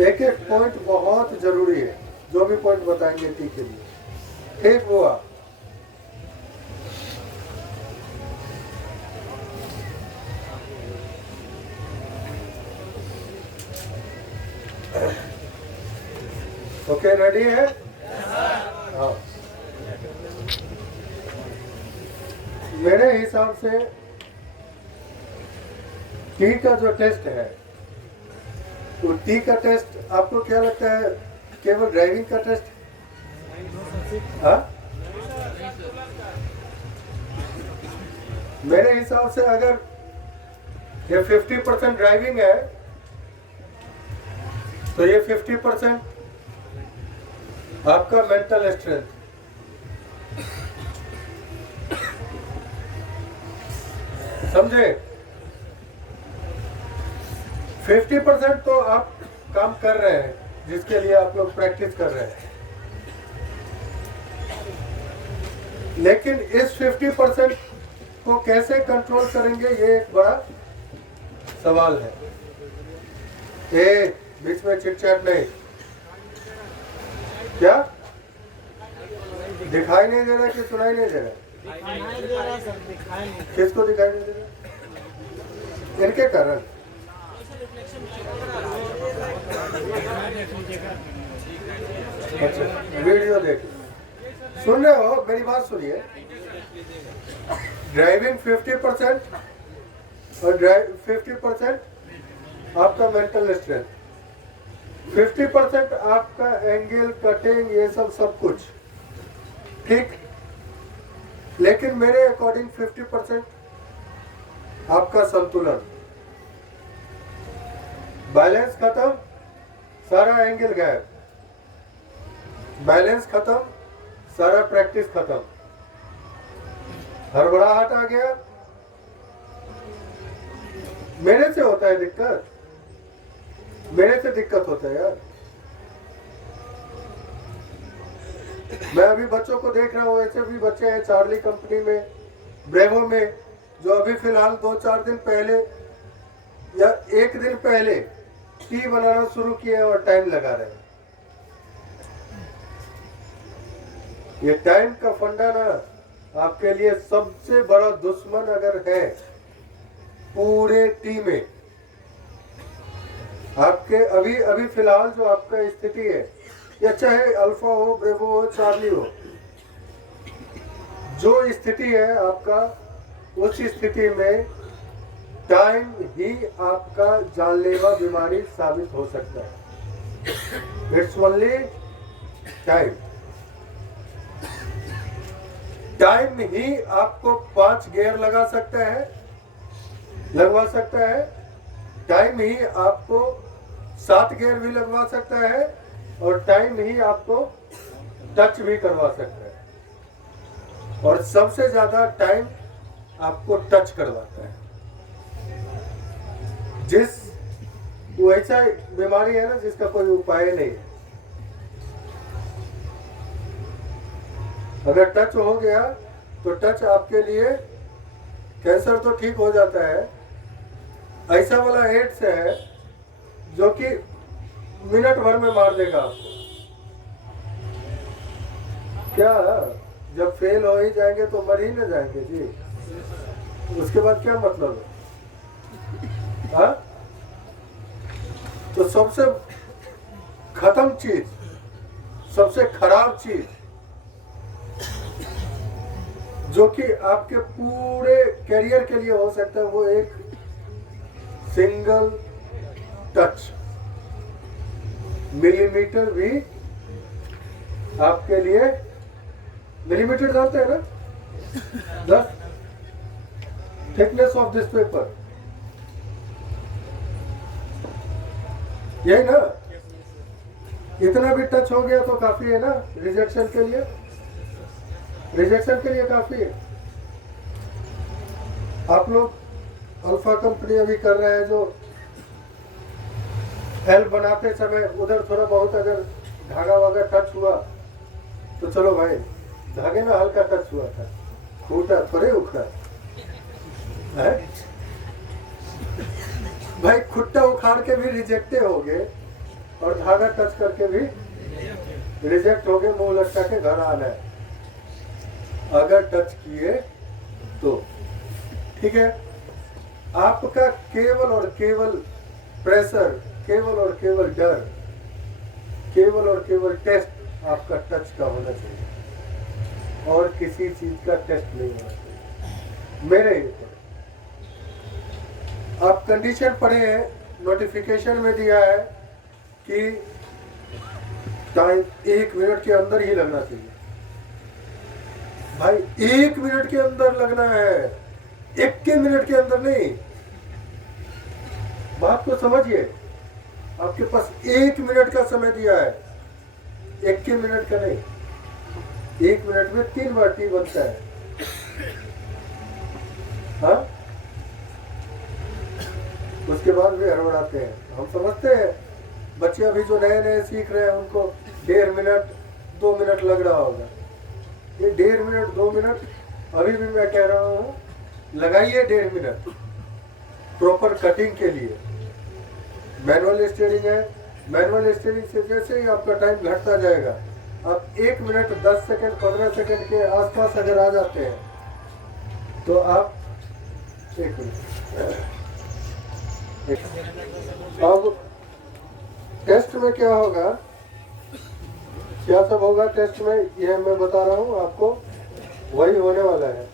एक एक पॉइंट बहुत जरूरी है, जो भी पॉइंट बताएंगे टी के लिए। ठीक हुआ। ओके, रेडी है? हाँ। मेरे हिसाब से टी का जो टेस्ट है, तो टी का टेस्ट आपको क्या लगता है केवल ड्राइविंग का टेस्ट? हाँ, मेरे हिसाब से अगर ये 50% ड्राइविंग है तो ये 50% आपका मेंटल स्ट्रेंथ। समझे? 50% तो आप काम कर रहे हैं, जिसके लिए आप लोग प्रैक्टिस कर रहे हैं, लेकिन इस 50% को कैसे कंट्रोल करेंगे, ये एक बड़ा सवाल है। बीच में चिटचैट नहीं। क्या दिखाई नहीं दे रहा कि सुनाई नहीं दे रहा? किसको दिखाई नहीं दे रहा? इनके कारण। अच्छा, वीडियो देख सुन रहे हो? मेरी बात सुनिए। ड्राइविंग 50% और 50% आपका मेंटल स्ट्रेंथ, 50% आपका एंगल, कटिंग, ये सब कुछ ठीक। लेकिन मेरे अकॉर्डिंग 50% आपका संतुलन। बैलेंस खत्म, सारा एंगल गायब। बैलेंस खत्म, सारा प्रैक्टिस खत्म। हड़बड़ाहट आ गया, मेरे से होता है दिक्कत, मेरे से दिक्कत होता है यार। मैं अभी बच्चों को देख रहा हूँ, ऐसे भी बच्चे हैं चार्ली कंपनी में, ब्रेवो में, जो अभी फिलहाल 2-4 दिन पहले या 1 दिन पहले टी बनाना शुरू किए और टाइम लगा रहे हैं। ये टाइम का फंडा ना आपके लिए सबसे बड़ा दुश्मन अगर है पूरे टी में, आपके अभी फिलहाल जो आपका स्थिति है, या चाहे अल्फा हो, ब्रेवो हो, चार्ली हो, जो स्थिति है आपका, उस स्थिति में टाइम ही आपका जानलेवा बीमारी साबित हो सकता है। It's only time. टाइम ही आपको 5 गियर लगवा सकता है। टाइम ही आपको 7 गियर भी लगवा सकता है, और टाइम ही आपको टच भी करवा सकता है, और सबसे ज्यादा टाइम आपको टच करवाता है। वो ऐसा बीमारी है ना जिसका कोई उपाय नहीं है। अगर टच हो गया तो टच आपके लिए, कैंसर तो ठीक हो जाता है, ऐसा वाला एड्स है जो कि मिनट भर में मार देगा आपको। क्या जब फेल हो ही जाएंगे तो मर ही न जाएंगे जी, उसके बाद क्या मतलब है? हाँ, तो सबसे खत्म चीज, सबसे खराब चीज जो कि आपके पूरे करियर के लिए हो सकता है, वो एक सिंगल टच। मिलीमीटर भी आपके लिए, मिलीमीटर जानते हैं ना, 10 थिकनेस ऑफ दिस पेपर, यही ना? इतना भी टच हो गया तो काफी है ना रिजेक्शन के लिए। रिजेक्शन के लिए काफी है। आप लोग अल्फा कंपनी अभी कर रहे हैं, जो हेल्प बनाते समय उधर थोड़ा बहुत अगर धागा वागा टच हुआ तो चलो भाई, धागे में हल्का टच हुआ था, फूटा थोड़े उखड़ा है भाई। खुट्टा उखाड़ के भी रिजेक्टे हो गए और धागा टच करके भी रिजेक्ट हो गए, मुंह लटका के घर आना है अगर टच किए तो। ठीक है, आपका केवल और केवल प्रेशर, केवल और केवल डर, केवल और केवल टेस्ट आपका टच का होना चाहिए और किसी चीज का टेस्ट नहीं होना चाहिए। मेरे ऊपर आप कंडीशन पढ़े हैं, नोटिफिकेशन में दिया है कि टाइम 1 मिनट के अंदर ही लगना चाहिए। भाई 1 मिनट के अंदर लगना है, 1 मिनट के अंदर नहीं। बात को समझिए, आपके पास 1 मिनट का समय दिया है, 1 मिनट का नहीं। 1 मिनट में 3 बार टी बनता है। हाँ, उसके बाद भी हड़बड़ाते हैं। हम समझते हैं बच्चे अभी जो नए नए सीख रहे हैं उनको 1.5 मिनट 2 मिनट लग रहा होगा। ये 1.5 मिनट 2 मिनट अभी भी मैं कह रहा हूँ लगाइए 1.5 मिनट प्रॉपर कटिंग के लिए। मैनुअल स्टीयरिंग है, मैनुअल स्टीयरिंग से जैसे ही आपका टाइम घटता जाएगा, आप 1 मिनट 10 सेकंड 15 सेकंड के आसपास अगर आ जाते हैं तो आप 1 मिनट। अब टेस्ट में क्या होगा, क्या सब होगा टेस्ट में, यह मैं बता रहा हूँ आपको, वही होने वाला है।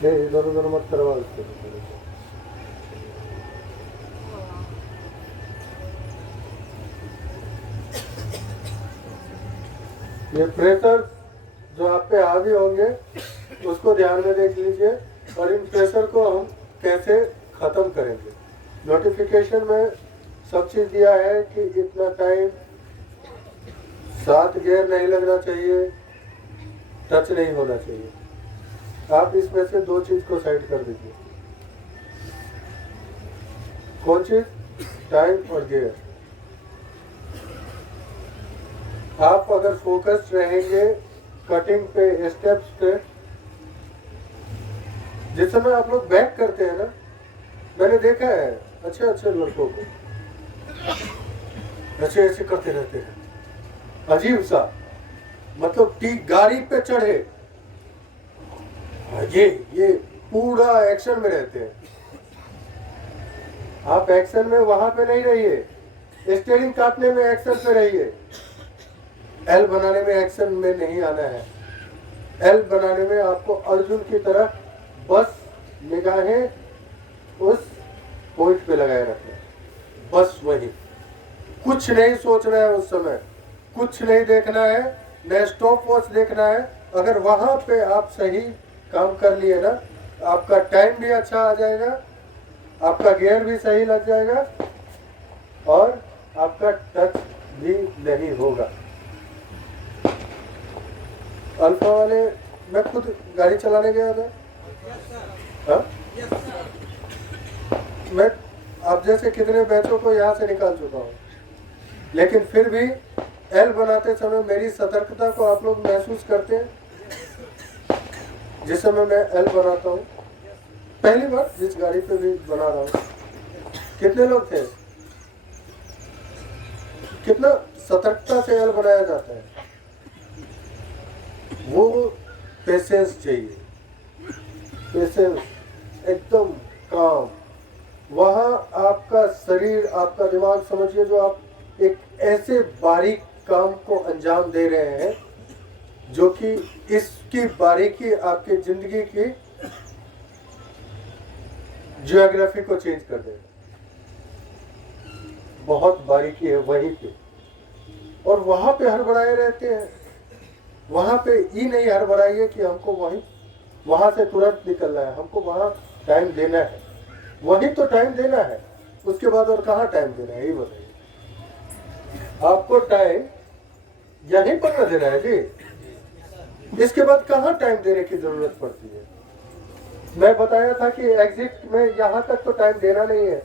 इधर उधर मत करवा उसको। ये प्रेशर जो आप पे हावी होंगे उसको ध्यान में देख लीजिए और इन प्रेशर को हम कैसे खत्म करेंगे। नोटिफिकेशन में सब चीज दिया है कि इतना टाइम 7 गियर नहीं लगना चाहिए, टच नहीं होना चाहिए। आप इसमें से 2 चीज को साइड कर दीजिए। कौन चीज? टाइम और गियर। आप अगर फोकस्ड रहेंगे कटिंग पे, स्टेप्स पे, जिस समय आप लोग बैक करते हैं ना, मैंने देखा है अच्छे अच्छे लड़कों को ऐसे ऐसे करते रहते हैं, अजीब सा, मतलब ठीक गाड़ी पे चढ़े ये पूरा एक्शन में रहते हैं। आप एक्शन में वहां पे नहीं रहिए, स्टीयरिंग काटने में एक्शन पे रहिए। एल बनाने में एक्शन में नहीं आना है। एल बनाने में आपको अर्जुन की तरह बस निगाहें उस पॉइंट पे लगाए रखना, बस वही, कुछ नहीं सोचना है उस समय, कुछ नहीं देखना है, न स्टॉप वॉच देखना है। अगर वहां पे आप सही काम कर लिए ना, आपका टाइम भी अच्छा आ जाएगा, आपका गियर भी सही लग जाएगा और आपका टच भी नहीं होगा। अल्फा वाले, मैं खुद गाड़ी चलाने गया था। हाँ? मैं अब जैसे कितने बैचों को यहाँ से निकाल चुका हूँ, लेकिन फिर भी एल बनाते समय मेरी सतर्कता को आप लोग महसूस करते हैं। जिस समय मैं एल बनाता हूँ, पहली बार जिस गाड़ी पे भी बना रहा हूँ, कितने लोग थे, कितना सतर्कता से एल बनाया जाता है। वो पेशेंस चाहिए, पेशेंस, एकदम काम। वहाँ आपका शरीर, आपका दिमाग, समझिए जो आप एक ऐसे बारीक काम को अंजाम दे रहे हैं जो कि इसकी बारीकी आपकी जिंदगी की जियोग्राफी को चेंज कर देगा। बहुत बारीकी है वहीं पे, और वहां पे हड़बड़ाए रहते हैं। वहां पे ही नहीं हड़बड़ाइए कि हमको वहां से तुरंत निकलना है, हमको वहां टाइम देना है, वही तो टाइम देना है। उसके बाद और कहाँ टाइम देना है, ये बताइए। आपको टाइम यहीं पर न देना है जी, इसके बाद कहाँ टाइम देने की जरूरत पड़ती है। मैं बताया था कि एग्जिट में यहाँ तक तो टाइम देना नहीं है,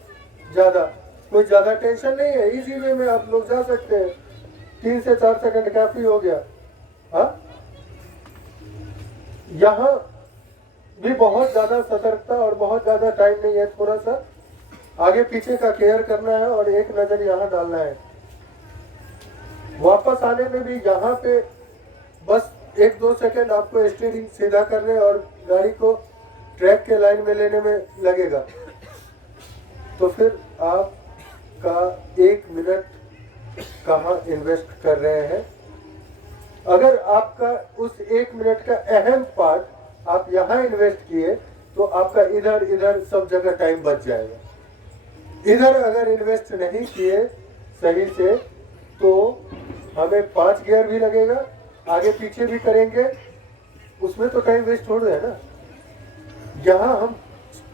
ज्यादा कोई ज्यादा टेंशन नहीं है, इजी वे में आप लोग जा सकते हैं। 3 से 4 सेकंड काफी हो गया। हाँ, यहाँ भी बहुत ज्यादा सतर्कता और बहुत ज्यादा टाइम नहीं है, थोड़ा सा आगे पीछे का केयर करना है और एक नजर यहाँ डालना है। वापस आने में भी यहाँ पे बस 1-2 सेकंड आपको स्टीयरिंग सीधा करने और गाड़ी को ट्रैक के लाइन में लेने में लगेगा। तो फिर आपका 1 मिनट कहाँ इन्वेस्ट कर रहे हैं? अगर आपका उस 1 मिनट का अहम पार्ट आप यहाँ इन्वेस्ट किए तो आपका इधर इधर सब जगह टाइम बच जाएगा। इधर अगर इन्वेस्ट नहीं किए सही से तो हमें 5 गियर भी लगेगा, आगे पीछे भी करेंगे, उसमें तो टाइम वेस्ट हो रहा है ना। यहाँ हम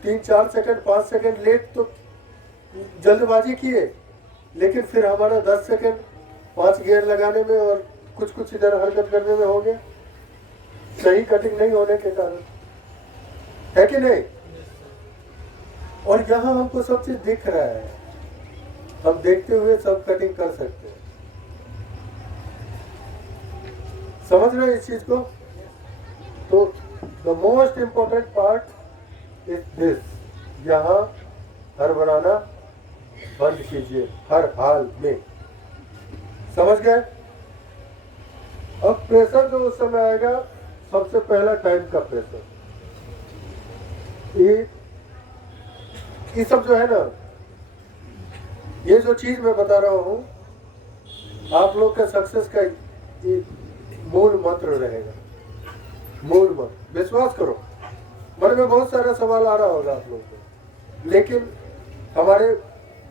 3-4 सेकंड 5 सेकंड लेट तो जल्दबाजी किए, लेकिन फिर हमारा 10 सेकंड 5 गियर लगाने में और कुछ इधर हरकत करने में हो गया, सही कटिंग नहीं होने के कारण, है कि नहीं? और यहाँ हमको सब चीज दिख रहा है, हम देखते हुए सब कटिंग कर सकते हैं। समझ रहे हैं इस चीज को? तो the most important part is this, यहाँ हड़बड़ाना बंद कीजिए हर हाल में। समझ गए? अब प्रेशर जो उस समय आएगा, सबसे पहला टाइम का प्रेशर। ये सब जो है ना, ये जो चीज मैं बता रहा हूँ, आप लोग का सक्सेस का ये मूल मंत्र रहेगा। मूल मंत्र, विश्वास करो। मन में बहुत सारा सवाल आ रहा होगा आप लोगों को, लेकिन हमारे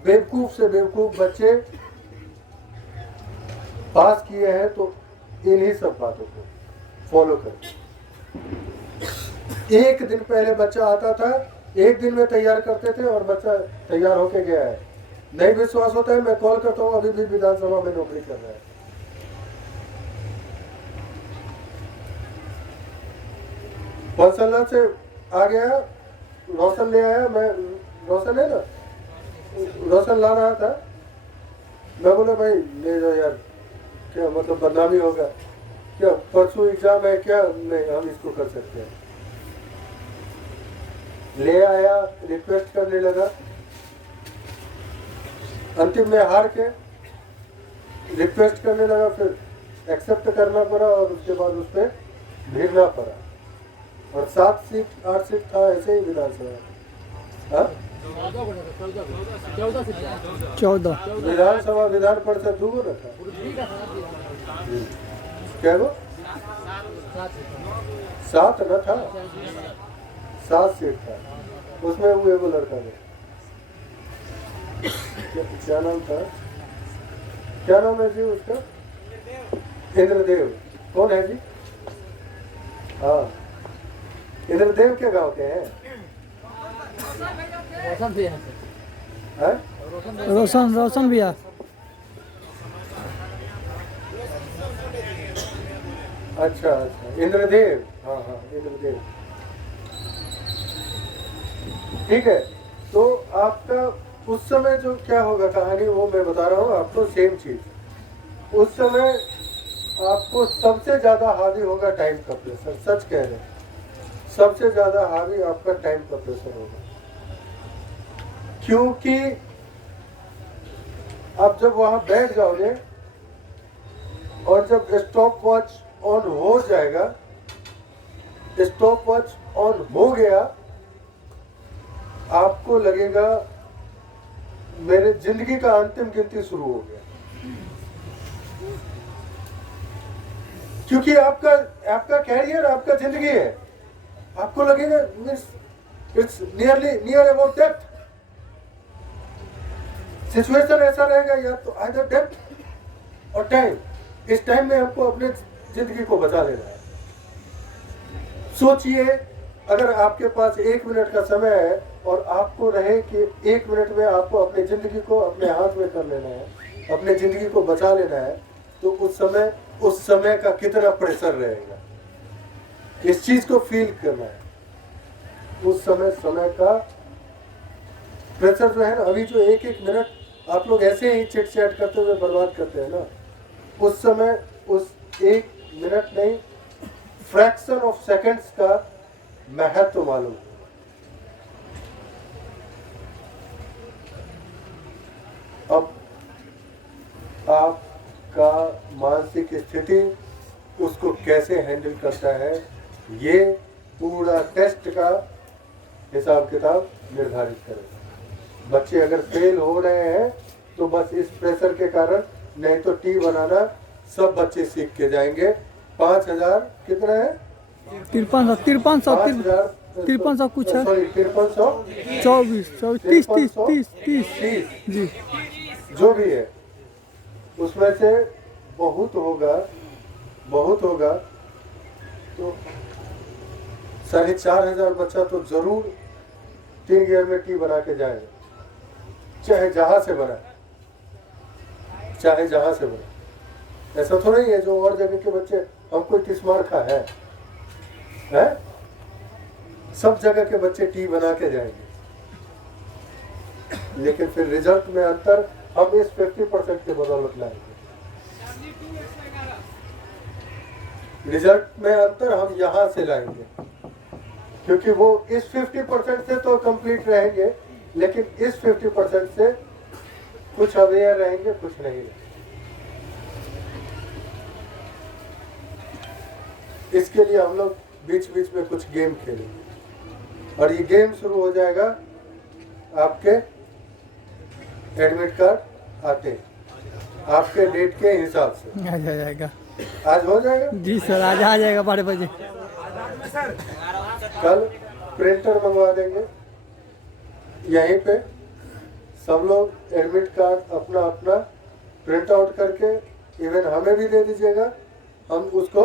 बेवकूफ से बेवकूफ बच्चे पास किए हैं तो इन्हीं सब बातों को फॉलो करें। एक दिन पहले बच्चा आता था, 1 दिन में तैयार करते थे और बच्चा तैयार होके गया है। नहीं विश्वास होता है, मैं कॉल करता हूँ, अभी भी विधानसभा में नौकरी कर रहा है। फंसला से आ गया, रोशन ले आया, मैं रोशन है ना, रोशन ला रहा था, मैं बोला भाई ले जाओ यार, क्या मतलब बदनामी होगा क्या, परसों एग्जाम है क्या, नहीं हम इसको कर सकते हैं। ले आया, रिक्वेस्ट करने लगा, अंतिम में हार के रिक्वेस्ट करने लगा, फिर एक्सेप्ट करना पड़ा और उसके बाद उस पर भिड़ना पड़ा। और 7 सीट 8 सीट था, ऐसे ही विधानसभा, 14 विधानसभा, विधान परिषद 2 न था, क्या वो 7 न था, 7 सीट था, उसमें वो एगो लड़का ने, क्या नाम था, क्या नाम है जी उसका, इंद्रदेव। कौन है जी? हाँ, इंद्रदेव के गांव के हैं? रोशन भैया। अच्छा, इंद्रदेव, हाँ इंद्रदेव, ठीक है। तो आपका उस समय जो क्या होगा कहानी, वो मैं बता रहा हूँ आपको, सेम चीज। उस समय आपको सबसे ज्यादा हावी होगा टाइम का प्रेशर, सच कह रहे हैं, सबसे ज्यादा हावी आपका टाइम का प्रेशर होगा। क्योंकि आप जब वहां बैठ जाओगे और जब स्टॉप वॉच ऑन हो जाएगा, स्टॉप वॉच ऑन हो गया, आपको लगेगा मेरे जिंदगी का अंतिम गिनती शुरू हो गया। क्योंकि आपका कैरियर, आपका जिंदगी है, आपको लगेगा it's near about death. Situation ऐसा रहेगा, या तो आइदर डेथ और टाइम। इस टाइम में आपको अपने जिंदगी को बचा लेना है। सोचिए, अगर आपके पास 1 मिनट का समय है और आपको रहे कि 1 मिनट में आपको अपनी जिंदगी को अपने हाथ में कर लेना है, अपने जिंदगी को बचा लेना है, तो उस समय का कितना प्रेशर रहेगा, इस चीज को फील करना है। उस समय का प्रेशर जो है ना, अभी जो 1-1 मिनट आप लोग ऐसे ही चिट चैट करते हुए बर्बाद करते हैं ना, उस समय उस 1 मिनट नहीं, फ्रैक्शन ऑफ सेकंड्स का महत्व मालूम। आपका मानसिक स्थिति उसको कैसे हैंडल करता है, ये पूरा टेस्ट का हिसाब किताब निर्धारित करेगा। बच्चे अगर फेल हो रहे हैं तो बस इस प्रेशर के कारण, नहीं तो टी बनाना सब बच्चे सीख के जाएंगे। 5,000 कितना है? 5300 कुछ है। सॉरी 5300 24 30 जी। जो भी है उसमें से बहुत होगा तो 4,500 बच्चा तो जरूर 3 गियर में टी बना के जाएगा, चाहे जहां से बना। ऐसा थोड़ा ही है जो और जगह के बच्चे हमको किस्मार खा है? सब जगह के बच्चे टी बना के जाएंगे, लेकिन फिर रिजल्ट में अंतर हम इस 50% के बदौलत लाएंगे। रिजल्ट में अंतर हम यहां से लाएंगे, क्योंकि वो इस 50% से तो कंप्लीट रहेंगे, लेकिन इस 50% से कुछ अवेयर रहेंगे, कुछ नहीं रहेंगे। इसके लिए हम लोग बीच बीच में कुछ गेम खेलेंगे, और ये गेम शुरू हो जाएगा आपके एडमिट कार्ड आते आपके डेट के हिसाब से। आ जाएगा, आज हो जाएगा जी सर, आज आ जाएगा 12 बजे। कल प्रिंटर मंगवा देंगे, यहीं पे सब लोग एडमिट कार्ड अपना अपना प्रिंट आउट करके इवन हमें भी दे दीजिएगा, हम उसको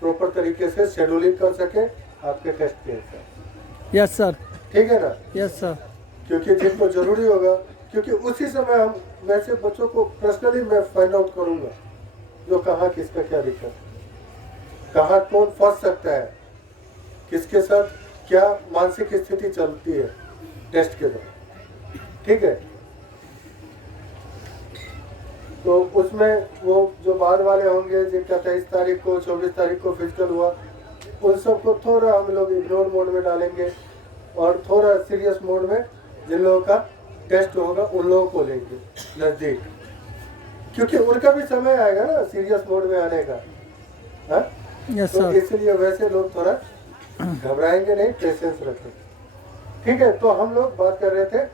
प्रॉपर तरीके से शेड्यूलिंग कर सके आपके टेस्ट के हिसाब। Yes sir. ठीक है ना? Yes sir. क्योंकि जिनको जरूरी होगा, क्योंकि उसी समय हम वैसे बच्चों को पर्सनली मैं फाइंड आउट करूंगा जो कहाँ किसका क्या दिक्कत है, कहाँ कौन फंस सकता है, किसके साथ क्या मानसिक स्थिति चलती है टेस्ट के दौरान। ठीक है? तो उसमें वो जो बाद वाले होंगे जिनका 23 तारीख को 24 तारीख को फिजिकल हुआ, उन सबको थोड़ा हम लोग इग्नोर मोड में डालेंगे, और थोड़ा सीरियस मोड में जिन लोगों का टेस्ट होगा उन लोगों को लेंगे नज़दीक, क्योंकि उनका भी समय आएगा ना सीरियस मोड में आने का। यस तो सर। इसलिए वैसे लोग थोड़ा घबराएंगे नहीं, पेशेंस रखें। ठीक है? तो हम लोग बात कर रहे थे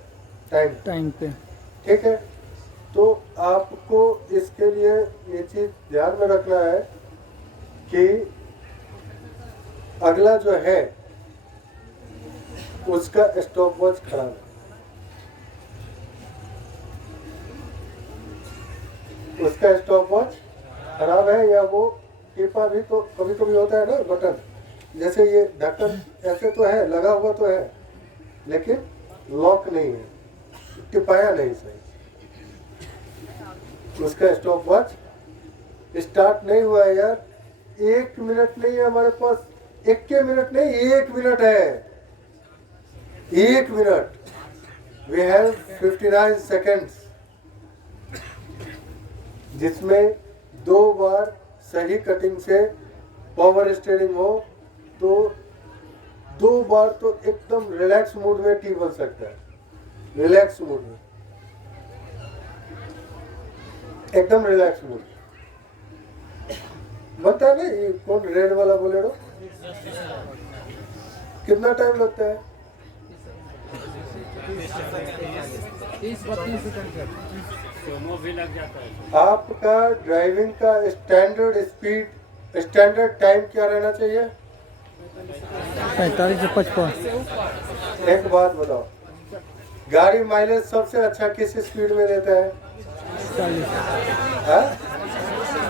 टाइम पे। ठीक है? तो आपको इसके लिए ये चीज ध्यान में रखना है कि अगला जो है उसका स्टॉप वॉच खराब है, उसका स्टॉप वॉच खराब है, या वो टिपा भी तो कभी कभी होता है ना बटन, जैसे ये ढक्कन ऐसे तो है, लगा हुआ तो है, लेकिन लॉक नहीं है, टिपाया नहीं सही, उसका स्टॉप वॉच स्टार्ट नहीं हुआ है यार। 1 मिनट नहीं है हमारे पास, 1 मिनट नहीं, 1 मिनट है, 1 मिनट। वी हैव 59 सेकेंड्स, जिसमें 2 बार सही कटिंग से पावर स्टीयरिंग हो तो 2 बार तो एकदम रिलैक्स मूड में टी बन सकता है, रिलैक्स मूड में, एकदम रिलैक्स मूड बनता है ना। ये कौन रेड वाला बोलेरो? कितना टाइम लगता है? 30-32 सेकंड भी लग जाता है। आपका ड्राइविंग का स्टैंडर्ड स्पीड, स्टैंडर्ड टाइम क्या रहना चाहिए? 45 से 55। एक बात बताओ, गाड़ी माइलेज सबसे अच्छा किस स्पीड में देता है? 40 हाँ?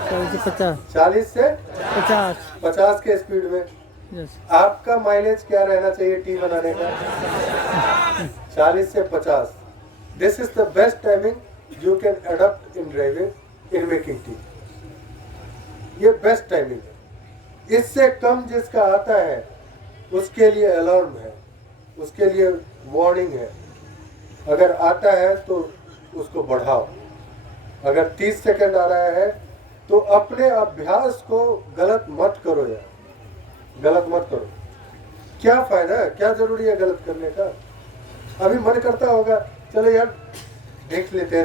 से 50। 40 से 50। 50 के स्पीड में। यस। आपका माइलेज क्या रहना चाहिए टी बनाने का? 40 से 50। This is the best timing you can adopt in driving in making tea. ये बेस्ट टाइमिंग है। इससे कम जिसका आता है उसके लिए अलार्म है, उसके लिए वार्निंग है। अगर आता है तो उसको बढ़ाओ। अगर 30 सेकंड आ रहा है तो अपने अभ्यास को गलत मत करो यार, गलत मत करो। क्या फायदा है, क्या जरूरी है गलत करने का? अभी मन करता होगा चलो यार देख लेते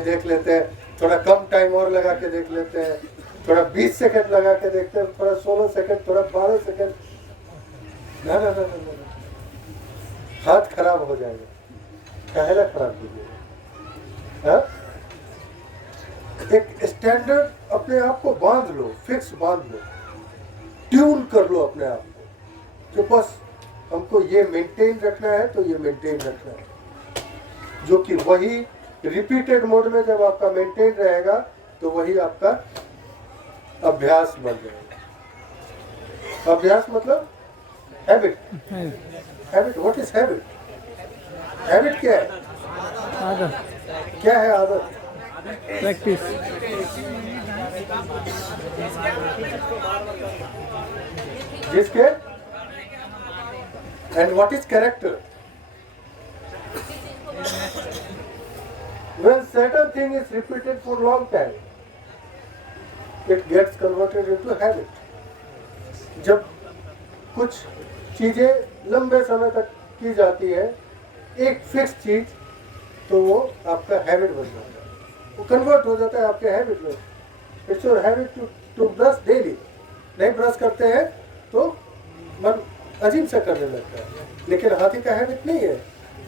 हैं थोड़ा कम टाइम और लगा के देख लेते हैं, थोड़ा 20 सेकंड लगा के देखते हैं, थोड़ा 16 सेकंड, थोड़ा 12 सेकंड। ना ना ना ना ना, हाथ खराब हो जाएगा, काहेला खराब कीजिएगा। हाँ? एक स्टैंडर्ड अपने आप को बांध लो, फिक्स बांध लो, ट्यून कर लो अपने आप को, कि बस हमको ये मेंटेन रखना है तो ये मेंटेन रखना है, जो कि वही रिपीटेड मोड में जब आपका मेंटेन रहेगा तो वही आपका अभ्यास बन जाएगा। अभ्यास मतलब habit. Habit, what is habit? Habit क्या है? आदत, क्या है आदत? प्रैक्टिस, जिसके and what is character? When certain thing is repeated for long time, it gets converted into habit. जब कुछ चीजें लंबे समय तक की जाती है, एक फिक्स चीज, तो वो आपका हैबिट बन जाता है, वो कन्वर्ट हो जाता है आपके हैबिट में। It's your habit to brush daily. नहीं ब्रश करते हैं तो मन अजीब सा करने लगता है, लेकिन हाथी का हैबिट नहीं है।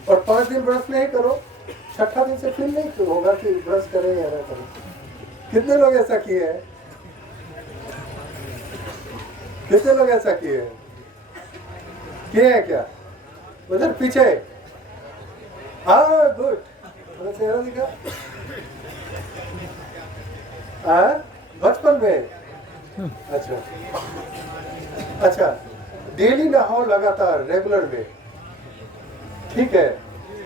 और 5 दिन ब्रश नहीं करो, छठा दिन से फील नहीं होगा कि ब्रश करें या ना करें। कितने लोग ऐसा किए हैं? कितने लोग ऐसा किए हैं? किए हैं क्या? उधर पीछे। हाँ, गुड, थोड़ा चेहरा दिखा। हाँ, बचपन में। अच्छा अच्छा, डेली नहाओ लगातार, रेगुलर में, ठीक है,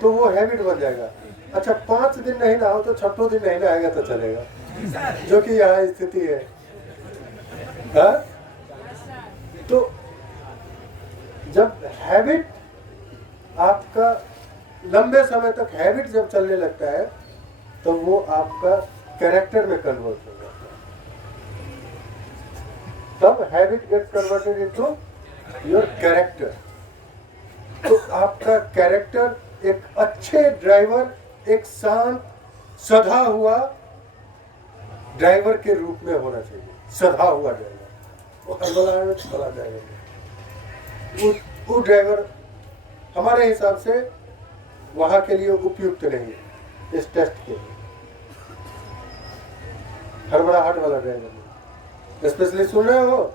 तो वो हैबिट बन जाएगा। अच्छा, 5 दिन नहीं नहाओ तो छठों दिन नहीं नहाएगा तो चलेगा, जो कि यहाँ स्थिति है। हाँ? तो जब हैबिट आपका लंबे समय तक हैबिट जब चलने लगता है तो वो आपका कैरेक्टर में कन्वर्ट हो जाता है। तब habit gets converted into your character. तो आपका कैरेक्टर एक अच्छे ड्राइवर, एक शांत सधा हुआ ड्राइवर के रूप में होना चाहिए। सधा हुआ ड्राइवर, वो हड़बड़ा में चला जाएगा। वो ड्राइवर हमारे हिसाब से वहाँ के लिए उपयुक्त नहीं है, इस टेस्ट के लिए। हड़बड़ाहट वाला ड्राइवर, स्पेशली सुन रहे हो,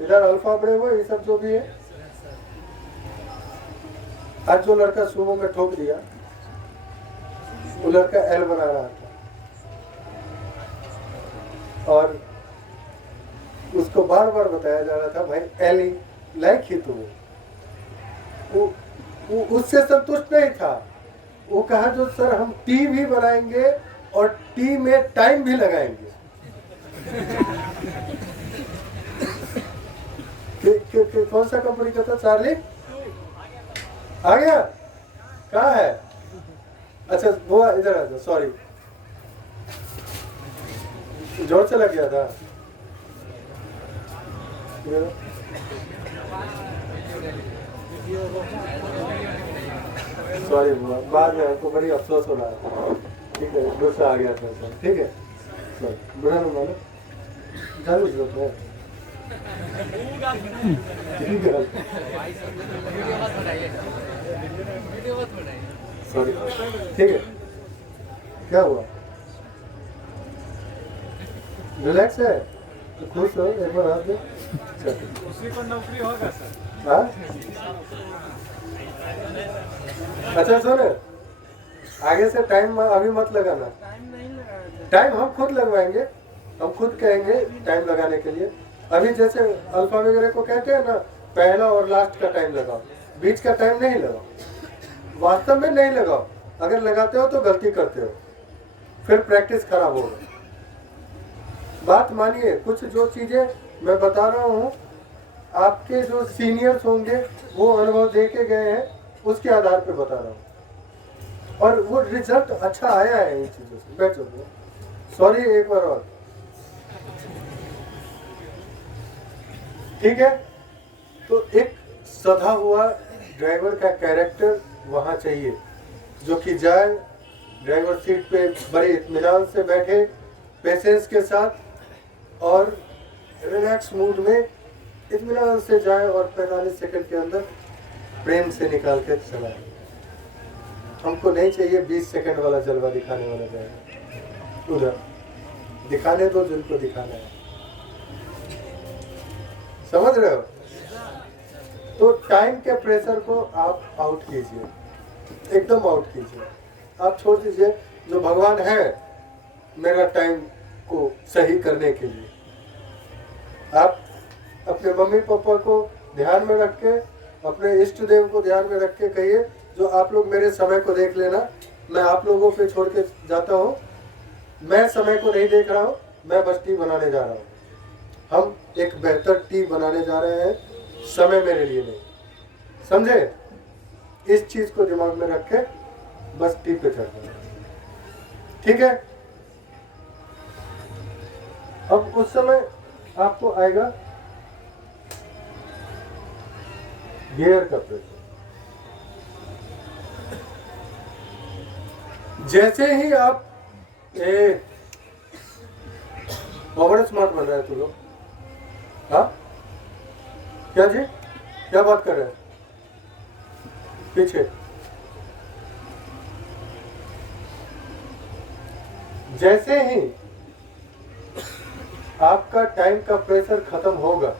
इधर अल्फा बड़े हुए, ये सब जो भी है। आज जो लड़का सुमो में ठोक दिया, वो लड़का एल बना रहा था और उसको बार बार बताया जा रहा था, भाई एल लाइक ही तुम। वो उससे संतुष्ट नहीं था। वो कहा, जो सर हम टी भी बनाएंगे और टी में टाइम भी लगाएंगे। कौन सा कंपनी का था? चार्ली आ गया? कहाँ है? अच्छा, वो इधर आ जाओ, सॉरी, जोर से लग गया था। सॉरी, बाद में आपको बड़ी अफसोस हो रहा है। ठीक है, गुस्सा आ गया था सर, ठीक है, सॉरी, बुरा न मानो, चालू जरूरत है। ठीक है, सॉरी, ठीक है, क्या हुआ? रिलैक्स है तो खुश हो, एक बार हाथ दे। उसी को नौकरी होगा सर। हाँ? अच्छा सुन, आगे से टाइम अभी मत लगाना। टाइम हम खुद लगवाएंगे, हम खुद कहेंगे टाइम लगाने के लिए। अभी जैसे अल्फा वगैरह को कहते हैं ना, पहला और लास्ट का टाइम लगाओ, बीच का टाइम नहीं लगाओ। वास्तव में नहीं लगाओ, अगर लगाते हो तो गलती करते हो, फिर प्रैक्टिस खराब होगा। बात मानिए, कुछ जो चीजें मैं बता रहा हूँ, आपके जो सीनियर्स होंगे वो अनुभव दे के गए हैं, उसके आधार पे बता रहा हूँ, और वो रिजल्ट अच्छा आया है इन चीजों से। बैठो, सॉरी, एक बार और, ठीक है। तो एक सधा हुआ ड्राइवर का कैरेक्टर वहाँ चाहिए, जो कि जाए ड्राइवर सीट पे बड़े इत्मीनान से बैठे, पेशेंस के साथ और रिलैक्स मूड में इत्मीनान से जाए और 45 सेकंड के अंदर प्रेम से निकाल के चलाए। हमको नहीं चाहिए 20 सेकंड वाला जलवा दिखाने वाला जाएगा, उधर दिखाने दो जिनको दिखाना है। समझ रहे हो? तो टाइम के प्रेशर को आप आउट कीजिए, एकदम आउट कीजिए। आप छोड़ दीजिए जो भगवान है मेरा टाइम को सही करने के लिए। आप अपने मम्मी पापा को ध्यान में रख के, अपने इष्ट देव को ध्यान में रख के कहिए, जो आप लोग मेरे समय को देख लेना, मैं आप लोगों पे छोड़ के जाता हूँ। मैं समय को नहीं देख रहा हूँ, मैं बस टी बनाने जा रहा हूँ। हम एक बेहतर टी बनाने जा रहे हैं, समय मेरे लिए नहीं। समझे? इस चीज को दिमाग में रख के बस टी पे चढ़ जाए। ठीक है? अब उस समय आपको आएगा गियर का प्रेशर। जैसे ही आप ओवर स्मार्ट बन रहा है तू लोग, हाँ क्या जी, क्या बात कर रहे हैं पीछे? जैसे ही आपका टाइम का प्रेशर खत्म होगा,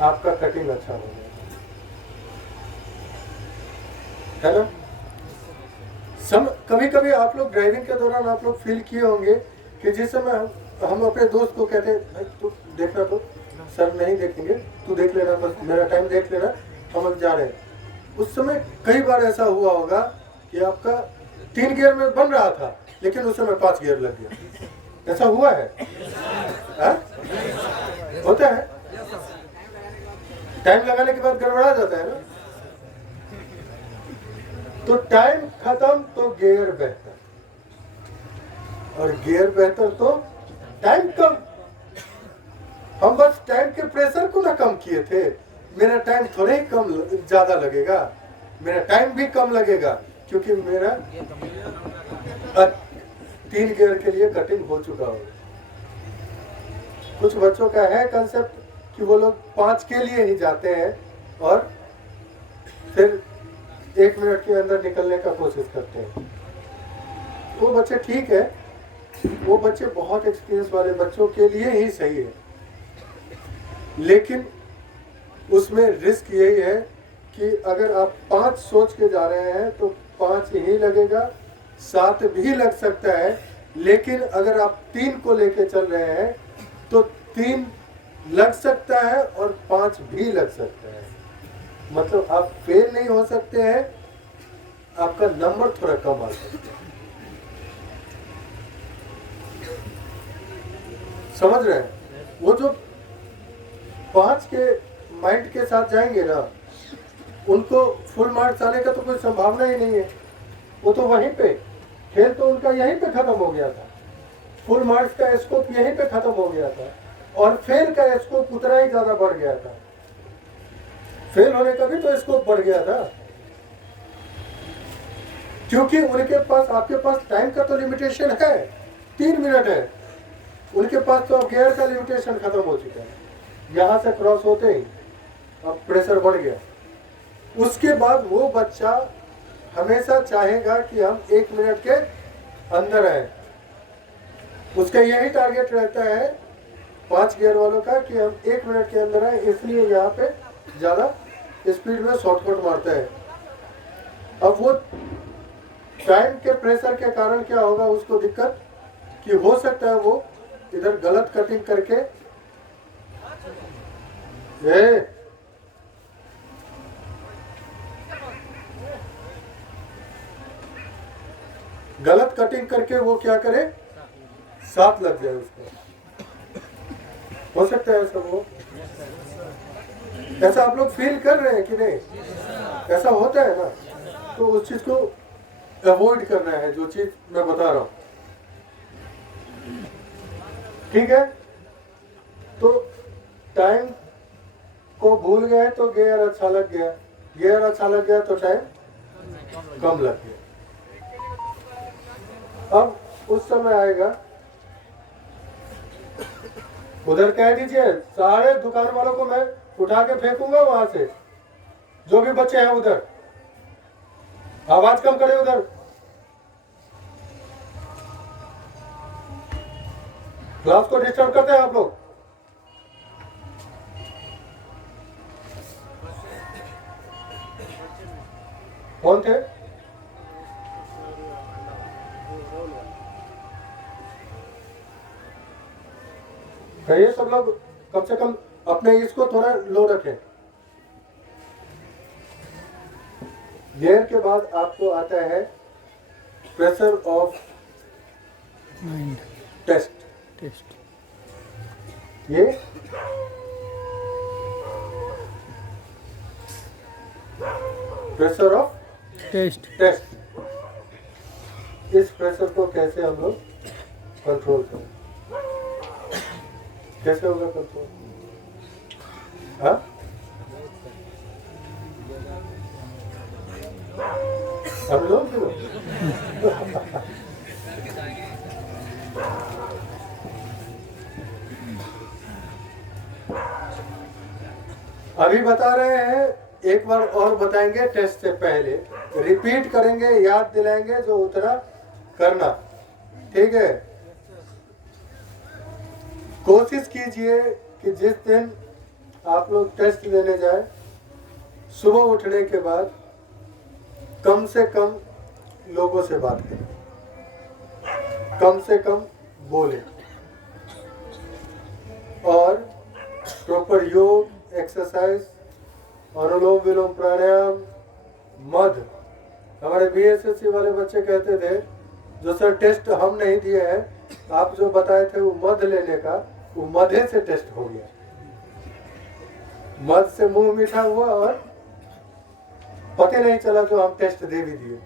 आपका कटिंग अच्छा होगा, है ना? कभी कभी आप लोग ड्राइविंग के दौरान आप लोग फील किए होंगे कि जिस समय हम अपने दोस्त को कहते हैं भाई तू देखना, तो सर नहीं देखेंगे, तू देख लेना, बस मेरा टाइम देख लेना, हम अब जा रहे हैं। उस समय कई बार ऐसा हुआ होगा कि आपका 3 गियर में बन रहा था, लेकिन उस समय 5 गियर लग गया। ऐसा हुआ है? होता है। टाइम लगाने के बाद गड़बड़ा जाता है ना। तो टाइम खत्म तो गियर बेहतर, और गियर बेहतर तो टाइम कम। हम बस टाइम के प्रेशर को ना कम किए थे। मेरा टाइम थोड़ा ही कम ज्यादा लगेगा, मेरा टाइम भी कम लगेगा, क्योंकि मेरा 3 गियर के लिए कटिंग हो चुका होगा। कुछ बच्चों का है कंसेप्ट कि वो लोग 5 के लिए ही जाते हैं और फिर 1 मिनट के अंदर निकलने का कोशिश करते हैं। वो बच्चे ठीक है, वो बच्चे बहुत एक्सपीरियंस वाले बच्चों के लिए ही सही है, लेकिन उसमें रिस्क यही है कि अगर आप 5 सोच के जा रहे हैं तो 5 ही लगेगा, 7 भी लग सकता है। लेकिन अगर आप 3 को लेके चल रहे हैं तो 3 लग सकता है और 5 भी लग सकता है। मतलब आप फेल नहीं हो सकते हैं, आपका नंबर थोड़ा कम आ सकता है। समझ रहे हैं? वो जो 5 के माइंड के साथ जाएंगे ना, उनको फुल मार्क्स आने का तो कोई संभावना ही नहीं है। वो तो वहीं पे खेल तो उनका यहीं पे खत्म हो गया था। फुल मार्क्स का स्कोप यहीं पे खत्म हो गया था, और फेल का स्कोप उतना ही ज्यादा बढ़ गया था। फेल होने का भी तो स्कोप बढ़ गया था, क्योंकि उनके पास, आपके पास टाइम का तो लिमिटेशन है, 3 मिनट है। उनके पास तो अब गियर का लिमिटेशन खत्म हो चुका है। यहां से क्रॉस होते ही अब प्रेशर बढ़ गया। उसके बाद वो बच्चा हमेशा चाहेगा कि हम 1 मिनट के अंदर आए। उसका यही टारगेट रहता है 5 गियर वालों का कि हम 1 मिनट के अंदर आए, इसलिए यहाँ पे ज़्यादा स्पीड में शॉर्टकट मारता है। अब वो टाइम के प्रेशर के कारण क्या होगा उसको दिक्कत, कि हो सकता है वो इधर गलत कटिंग करके गलत कटिंग करके वो क्या करे, 7 लग जाए उसको। हो सकता है ऐसा। वो ऐसा आप लोग फील कर रहे हैं कि नहीं? ऐसा होता है ना, तो उस चीज को अवॉइड करना है, जो चीज मैं बता रहा हूं। ठीक है? तो टाइम को भूल गए तो गियर अच्छा लग गया, गियर अच्छा लग गया तो टाइम कम लग गया। उस समय आएगा, उधर कह दीजिए सारे दुकान वालों को मैं उठा के फेंकूंगा वहां से, जो भी बच्चे हैं उधर। आवाज कम करे उधर। क्लास को डिस्टर्ब करते हैं आप लोग। कौन थे? कहिए सब लोग कम से कम अपने इसको थोड़ा लो रखें। गियर के बाद आपको आता है pressure of mind test. Test. ये प्रेशर ऑफ टेस्ट। टेस्ट। इस प्रेशर को कैसे हम लोग कंट्रोल करें? कैसे होगा कंट्रोल? हाँ? हम लोग क्यों? अभी बता रहे हैं, एक बार और बताएंगे टेस्ट से पहले, रिपीट करेंगे, याद दिलाएंगे, जो उतना करना। ठीक है? कोशिश कीजिए कि जिस दिन आप लोग टेस्ट देने जाए, सुबह उठने के बाद कम से कम लोगों से बात करें, कम से कम बोलें, और प्रॉपर योग, एक्सरसाइज, अनुलोम विलोम, प्राणायाम, मध। हमारे बीएसएससी वाले बच्चे कहते थे, जो सर टेस्ट हम नहीं दिए हैं, आप जो बताए थे वो मध लेने का, वो मधे से टेस्ट हो गया। मध से मुंह मीठा हुआ और पता नहीं चला जो हम टेस्ट दे भी दिए।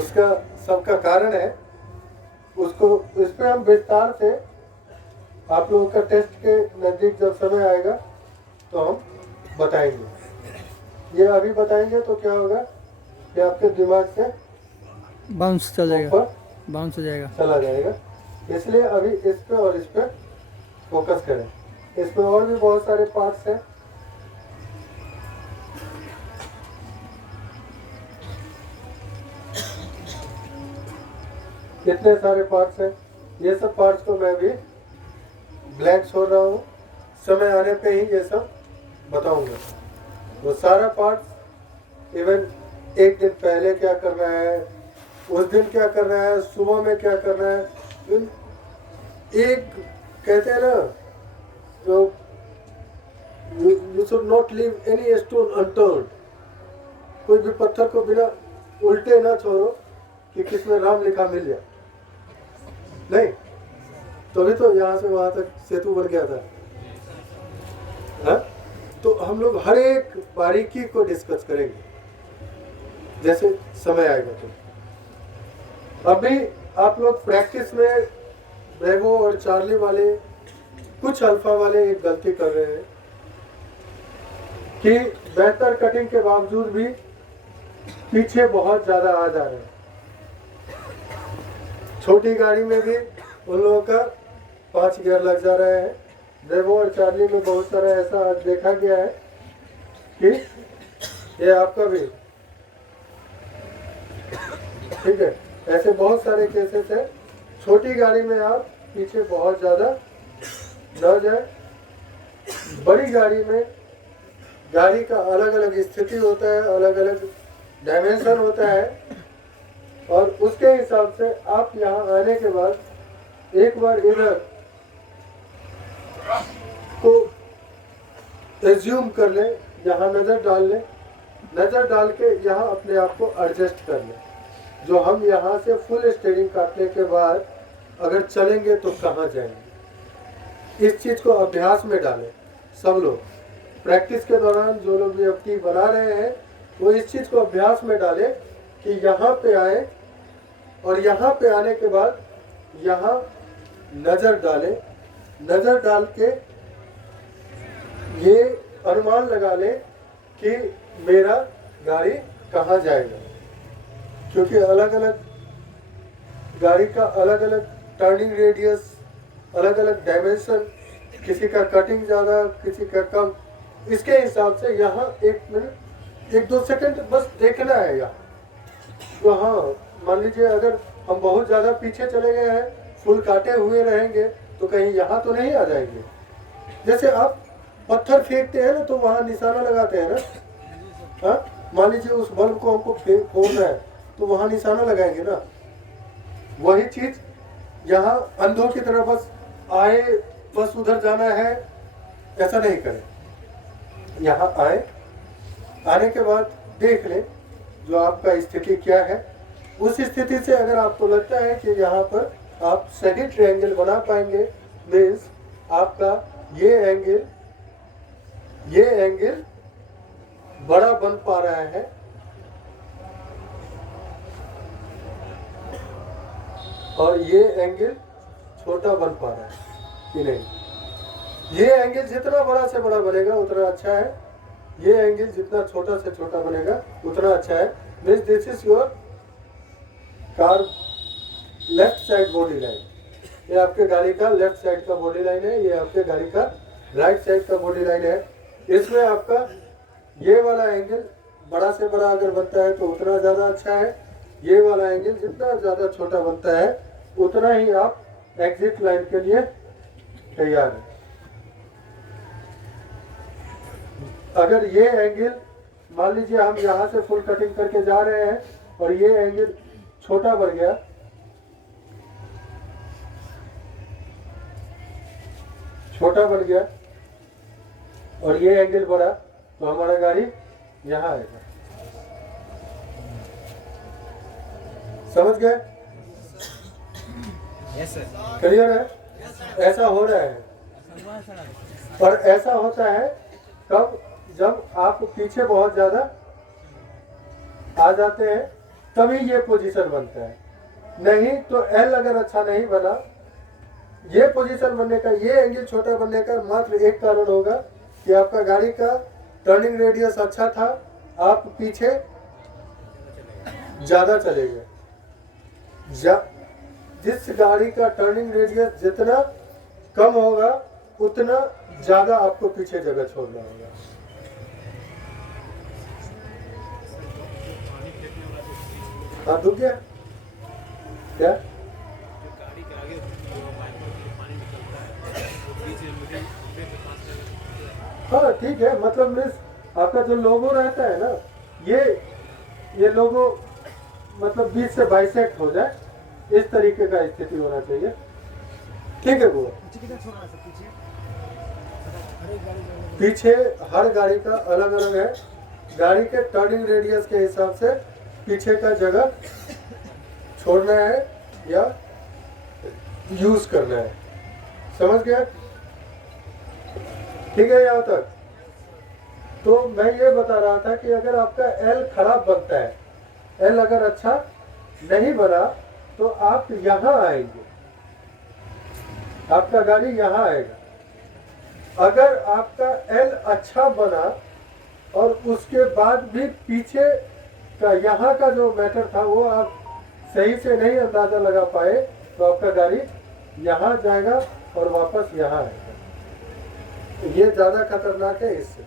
उसका सबका कारण है, उसको इस पे हम विस्तार से आप लोगों का टेस्ट के नजदीक जब समय आएगा तो हम बताएंगे। ये अभी बताएंगे तो क्या होगा कि आपके दिमाग से बाउंस चल जाएगा, ऊपर बाउंस हो जाएगा। चला जाएगा। इसलिए अभी इस पे और इस पे फोकस करें। इसमें और भी बहुत सारे पार्ट्स हैं। कितने सारे पार्ट्स हैं, ये सब पार्ट्स को मैं भी ब्लैंक छोड़ रहा हूँ, समय आने पे ही ये सब बताऊंगा। वो सारा पार्ट्स, इवन एक दिन पहले क्या करना है, उस दिन क्या करना है, सुबह में क्या करना है। एक कहते हैं ना, जो you should not leave any stone unturned. कोई भी पत्थर को बिना उल्टे ना छोड़ो कि किसमें राम लिखा मिल जाए। नहीं, तभी तो यहाँ से वहां तक सेतु बन गया था। हा? तो हम लोग हर एक बारीकी को डिस्कस करेंगे जैसे समय आएगा। तो अभी आप लोग प्रैक्टिस में ब्रेवो और चार्ली वाले, कुछ अल्फा वाले एक गलती कर रहे हैं कि बेहतर कटिंग के बावजूद भी पीछे बहुत ज्यादा आ जा रहे हैं। छोटी गाड़ी में भी उन लोगों का 5 गियर लग जा रहा है। ब्रेवो और चार्ली में बहुत सारा ऐसा देखा गया है कि ये आपका भी, ठीक है, ऐसे बहुत सारे केसेस है। छोटी गाड़ी में आप पीछे बहुत ज्यादा न जाए। बड़ी गाड़ी में गाड़ी का अलग अलग स्थिति होता है, अलग अलग डायमेंशन होता है, और उसके हिसाब से आप यहाँ आने के बाद एक बार इधर को एज्यूम कर ले, यहाँ नज़र डाल ले, नज़र डाल के यहाँ अपने आप को एडजस्ट कर ले। जो हम यहाँ से फुल स्टीयरिंग काटने के बाद अगर चलेंगे तो कहाँ जाएंगे, इस चीज़ को अभ्यास में डालें। सब लोग प्रैक्टिस के दौरान जो लोग भी FT बना रहे हैं, वो इस चीज़ को अभ्यास में डालें कि यहाँ पे आए और यहाँ पे आने के बाद यहाँ नज़र डालें। नज़र डाल के ये अनुमान लगा लें कि मेरा गाड़ी कहाँ जाएगा। क्योंकि अलग अलग गाड़ी का अलग अलग टर्निंग रेडियस, अलग अलग डायमेंशन, किसी का कटिंग ज़्यादा, किसी का कम, इसके हिसाब से यहाँ 1 मिनट 1-2 सेकंड बस देखना है यहाँ। तो हाँ, मान लीजिए अगर हम बहुत ज़्यादा पीछे चले गए हैं, फुल काटे हुए रहेंगे, तो कहीं यहाँ तो नहीं आ जाएंगे। जैसे आप पत्थर फेंकते हैं ना, तो वहाँ निशाना लगाते हैं ना, हाँ, मान लीजिए उस बल्ब को हमको फोड़ना है, तो वहाँ निशाना लगाएंगे ना। वही चीज यहाँ अंधों की तरह बस आए, बस उधर जाना है, ऐसा नहीं करें। यहाँ आए, आने के बाद देख लें जो आपका स्थिति क्या है। उस स्थिति से अगर आपको लगता है कि यहाँ पर आप सही ट्रायंगल बना पाएंगे, मीन्स आपका ये एंगल बड़ा बन पा रहा है और ये एंगल छोटा बन पा रहा है कि नहीं। ये एंगल जितना बड़ा से बड़ा बनेगा उतना अच्छा है, ये एंगल जितना छोटा से छोटा बनेगा उतना अच्छा है। Means this is your car left side body line, ये आपके गाड़ी का लेफ्ट साइड का बॉडी लाइन है, ये आपके गाड़ी का राइट साइड का बॉडी लाइन है। इसमें आपका ये वाला एंगल बड़ा से बड़ा अगर बनता है तो उतना ज़्यादा अच्छा है, ये वाला एंगल जितना ज़्यादा छोटा बनता है उतना ही आप एग्जिट लाइन के लिए तैयार हैं। अगर ये एंगल मान लीजिए हम यहाँ से फुल कटिंग करके जा रहे हैं और ये एंगल छोटा बढ़ गया, छोटा बढ़ गया और ये एंगल बढ़ा, तो हमारा गाड़ी यहाँ आएगा। समझ गए? क्लियर है? ऐसा हो रहा है। और ऐसा होता है कब? जब आप पीछे बहुत ज्यादा आ जाते हैं तभी ये पोजीशन बनता है। नहीं तो एल अगर अच्छा नहीं बना, ये पोजीशन बनने का, ये एंगल छोटा बनने का मात्र एक कारण होगा कि आपका गाड़ी का टर्निंग रेडियस अच्छा था, आप पीछे ज्यादा चले गए। जिस गाड़ी का टर्निंग रेडियस जितना कम होगा उतना ज्यादा आपको पीछे जगह छोड़ना होगा। हाँ, डूब गया क्या? हाँ ठीक है, मतलब मिस आपका जो लोगो रहता है ना, ये लोगो मतलब बीच से बाइसेक्ट हो जाए, इस तरीके का स्थिति होना चाहिए। ठीक है वो पीछे हर गाड़ी का अलग अलग है, गाड़ी के टर्निंग रेडियस के हिसाब से पीछे का जगह छोड़ना है या यूज करना है। समझ गया? ठीक है यहाँ तक? तो मैं ये बता रहा था कि अगर आपका एल खराब बनता है, एल अगर अच्छा नहीं बना, तो आप यहाँ आएंगे, आपका गाड़ी यहाँ आएगा। अगर आपका एल अच्छा बना और उसके बाद भी पीछे का यहाँ का जो मैटर था वो आप सही से नहीं अंदाजा लगा पाए, तो आपका गाड़ी यहाँ जाएगा और वापस यहाँ आएगा। ये ज्यादा खतरनाक है। इससे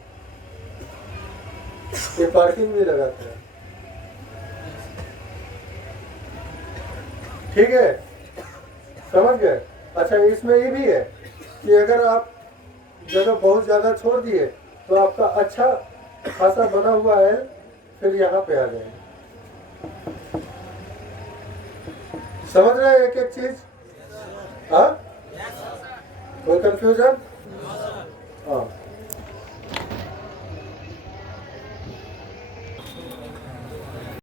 ये पार्किंग भी लगाते हैं। ठीक है, समझ गए? अच्छा, इसमें ये भी है कि अगर आप जगह बहुत ज्यादा छोड़ दिए तो आपका अच्छा खासा बना हुआ है फिर यहाँ पे आ जाएगा। समझ रहे हैं एक एक चीज? हाँ, कोई कंफ्यूजन? हाँ।